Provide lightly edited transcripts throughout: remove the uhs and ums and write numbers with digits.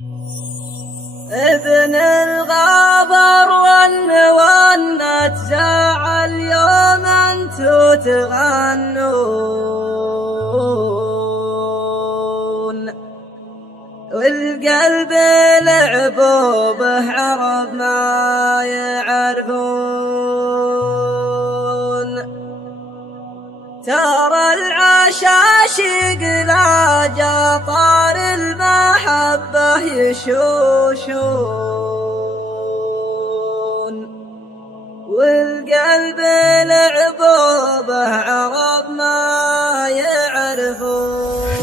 ابن الغابر والنوى تزاعل يوم انتو تغنون، والقلب لعبوا به عرب ما يعرفون. ترى العشاشق لا جطار المحبة يشوشون، والقلب لعبوا به عرب ما يعرفون.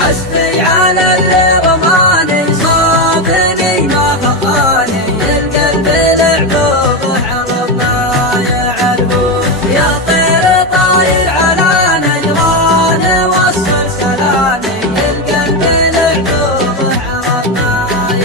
حسبي على اللي رماني صابني ما خطاني، القلب لعبوا به عرب ما يعرفون. يا طير طاير على نجران وصل سلامي، القلب لعبوا به عرب ما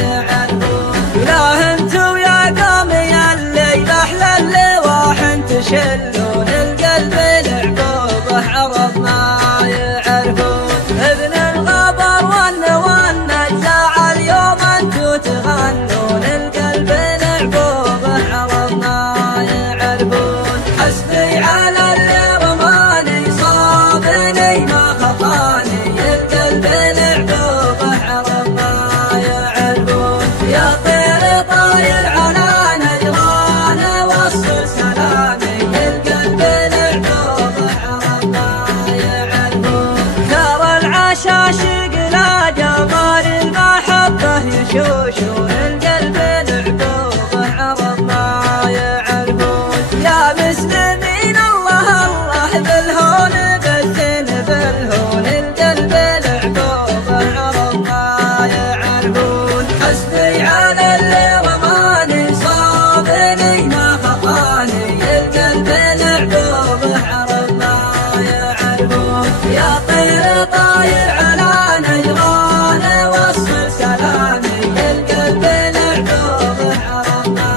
يعرفون. لا انتو يا قومي الليل احلى اللواح تشلون، القلب لعبوا به عرب ما يعرفون. ابن الغابر والنوى تزاعل يوم انتو تغنون، القلب لعبوا به عرب ما يعرفون. حسبي على اللي رماني صابني ما خطاني، القلب لعبوا به عرب ما يعرفون. يا طير طاير على نجران وصل سلامي، القلب لعبوا به عرب ما يعرفون. ترى العشاشق لا جمال المحبة يشوشون، القلب لعبوا به عرب ما يعرفون. يا مسلمين الله الله بالهون بالزين بالهون، القلب لعبوا به عرب ما يعرفون. حسبي على اللي رماني صابني ما خطاني، القلب لعبوا به عرب ما يعرفون. يا طير طاير على نجران وصل سلامي، القلب لعبوا به عرب ما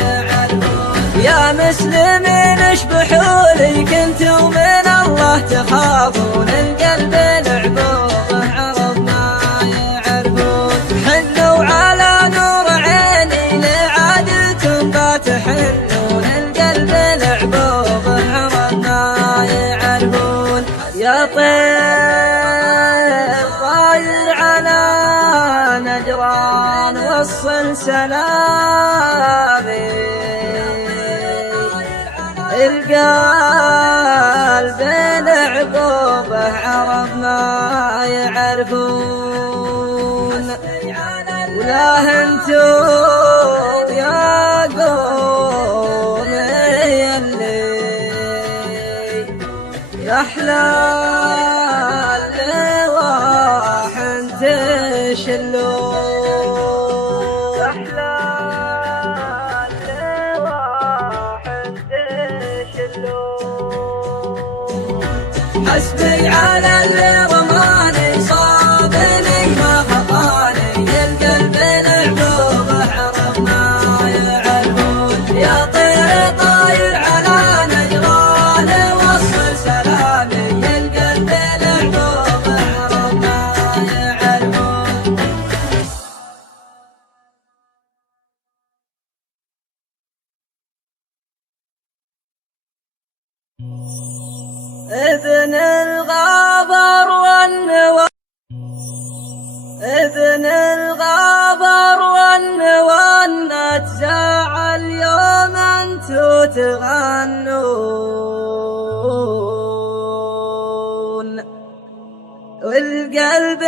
يعرفون. يا مسلمين اشبحوا لي كنتم من الله تخافون، القلب لعبوا به عرب ما يعرفون. حنوا على نور عيني لعادتم باتحنون، القلب لعبوا به عرب ما يعرفون. يا طير طاير على نجران وصل سلامي، القلب لعبوا به عرب ما يعرفون. ولا انتو يا قومي اللي احلى اللواح تشلون، احلى اللواح تشلون. حسبي على اللي رماني صابني ما خطاني، القلب لعبوا به عرب ما يعرفون. يا طير طاير على نجران وصل سلامي، القلب لعبوا به عرب ما يعرفون. ابن الغابر والنوى تزاعل يوم انتو تغنون، والقلب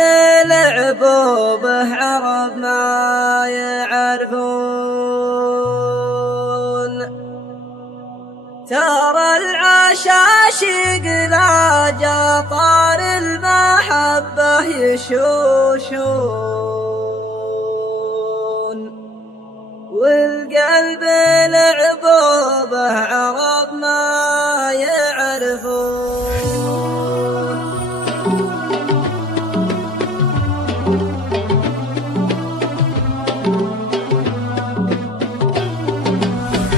لعبوا به عرب ما يعرفون. ترى العشاشق لا جطار المحبة يشوشون، والقلب لعبوا به عرب ما يعرفون.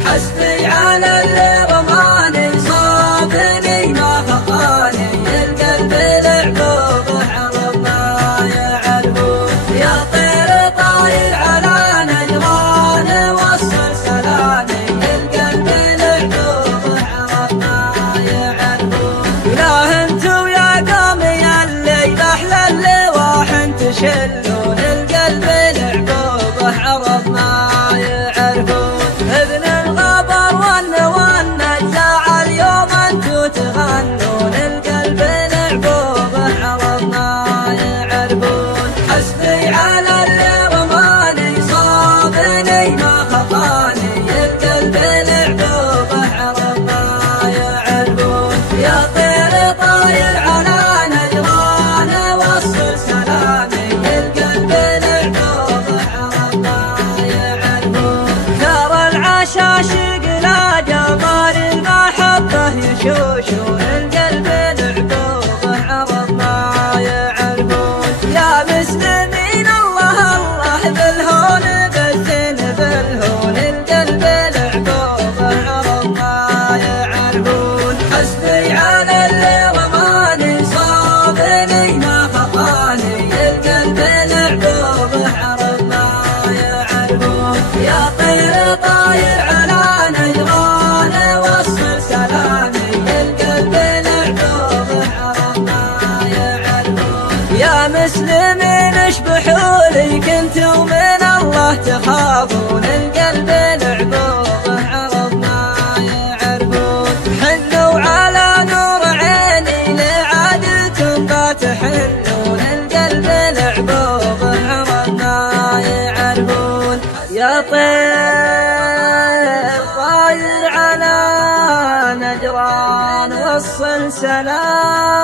حسبي على اللي رماني صابني ما خطاني القلب لعبوبه عرب ما يعرفون يا طير طاير على نجران وصل سلامي القلب لعبوبه عرب ما يعرفون إله انتو يا قومي الليل أحلى اللواح تشلون القلب لعبوبه عرب ما يعرفون ابن الغبر والنجاع اليوم انتو تغنون القلب لعبوبه عرب ما يعرفون حسبي على اللي رماني صابني ما خطاني القلب لعبوبه عرب ما يعرفون يا طير طاير على نجران وصل سلامي القلب لعبوبه عرب ما يعرفون ثار العشاشق لا جمال المحبة يشوشون القلب لعبوبه عرب ما يعرفون يا مسلمين الله الله بالهون بالزين بالهون القلب لعبوبه عرب ما يعرفون حسبي على اللي رماني صابني ما خطاني القلب لعبوبه عرب ما يعرفون يا طير طاير على نجران وصل سلامي القلب لعبوبه عرب ما يعرفون يا مسلمين اشبحوا لي كنتم من الله تخافون القلب لعبوبه عرب ما يعرفون حنوا على نور عيني لعادتم باتحنون القلب لعبوبه عرب ما يعرفون يا طير طاير على نجران وصل سلامي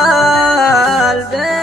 القلب